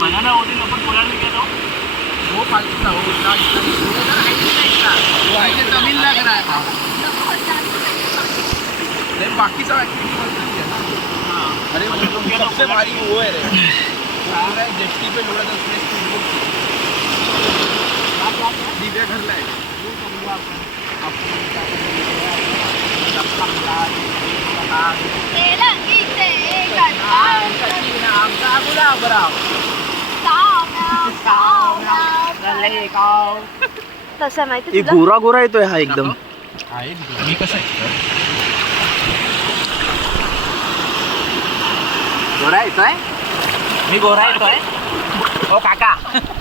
Banana होती ना पण कोणाला गेलो वो फालतू ना वो तमिल लग रहा है बाकीचा अरे सबसे भारी वो है रे जेटी पे लोड़ा दिव्या घरला आहे तसं माहिती एक गोरा गोरा येतोय हा एकदम. मी कसं आहे गोरा येतोय मी गोरा येतोय ओ काका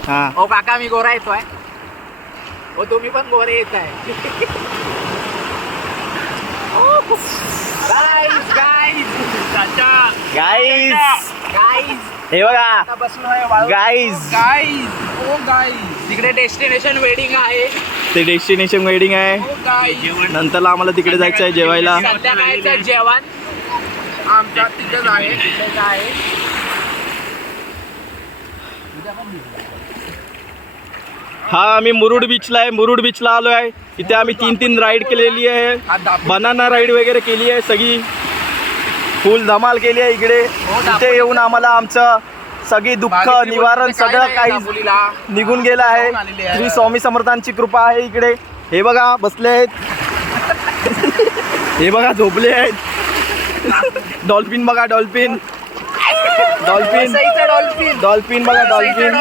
हा ओ काका मी गोरा येतोय ओ तुम्ही पण गोरे येत आहे गाईज गाईज चाचा गाईज गाईज हे बघा बसलोय गाईज गाईज ओ गाईज तिकडे डेस्टिनेशन वेडिंग आहे ते डेस्टिनेशन वेडिंग आहे. ओ गाईज नंतरला आम्हाला तिकडे जायचं आहे जेवायला. संध्याकाळचं जेवण आमच्या तिथेच आहे तिथेच आहे हा आम्ही मुरुड बीचला आहे. मुरुड बीचला आलो आहे. इथे आम्ही 3 राईड केलेली आहे. बनाना राईड वगैरे केली आहे. सगळी फुल धमाल केली आहे. इकडे इथे येऊन आम्हाला आमचं सगळी दुःख निवारण सगळं काही निघून गेलं आहे. श्री स्वामी समर्थांची कृपा आहे इकडे. हे बघा बसले आहेत. हे बघा झोपले आहेत. डॉल्फिन बघा डॉल्फिन डॉल्फिन डॉल्फिन बघा डॉल्फिन.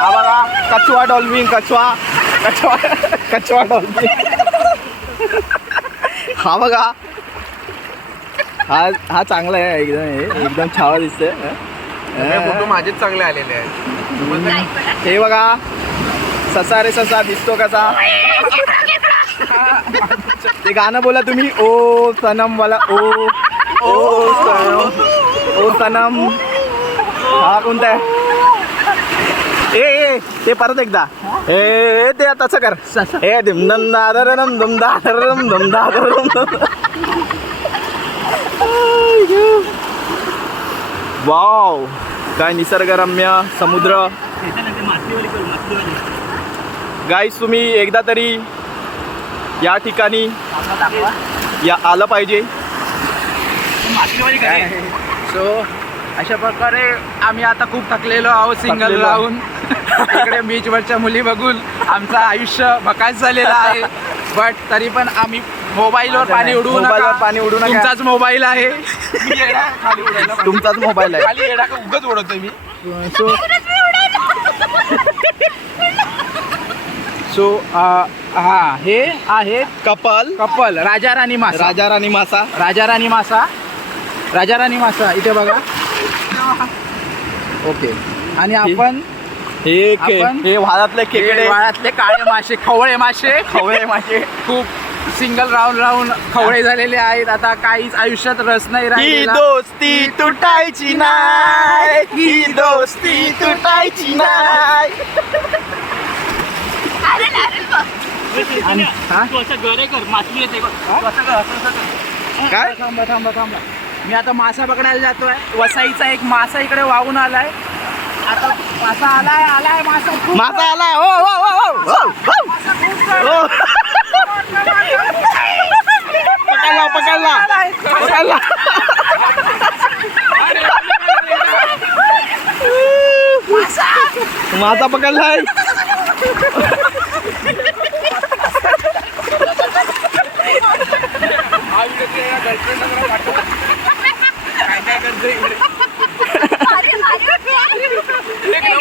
हा बघा कछवा डॉल्फिन कछवा कछवा कछवा डॉल्फिन. हा बघा हा चांगला आहे एकदम छावा दिसतोय. फोटो माझेच चांगले आलेले आहेत. हे बघा ससा रे ससा दिसतो कसा. ते गाणं बोला तुम्ही ओ सनम वाला ओ ओ सनम ओ सनम. हा कोणता आहे ए ते परत एकदा ए ते तसं कर ए दिमदम दादरम दम दादरम दम दादरम. वाव काय निसर्गरम्य समुद्र. गाईस तुम्ही एकदा तरी या ठिकाणी या आलं पाहिजे. सो अशा प्रकारे आम्ही आता खूप थकलेलो आहोत सिंगल राहून. इकडे बीचवरच्या मुली बघून आमचं आयुष्य भकास झालेलं आहे. बट तरी पण आम्ही मोबाईलवर पाणी उडवू नका. पाणी उडू नका. तुमचाच मोबाईल आहे. तुमचाच मोबाईल आहे. खाली येडा का उगाच उडवतोय मी. सो हा हे आहे कपल राजा राणी मासा. राजा राणी मासा. राजा राणी मासा. राजा राणी मासा इथे बघा. ओके आणि आपण हे वाळातले खेकडे वाळातले काळे मासे खवळे मासे खूप सिंगल राहून खवळे झालेले आहेत. आता काहीच आयुष्यात रस नाही ही राहिलेला. दोस्ती तुटायची नाही. ही दोस्ती तुटायची नाही. काय थांबा मी आता मासा पकडायला जातोय. वसईचा एक मासा इकडे वाहून आलाय. आता मासा आलाय मासा आलाय. हो हो हो हो हो. पकडला मासा पकडलाय.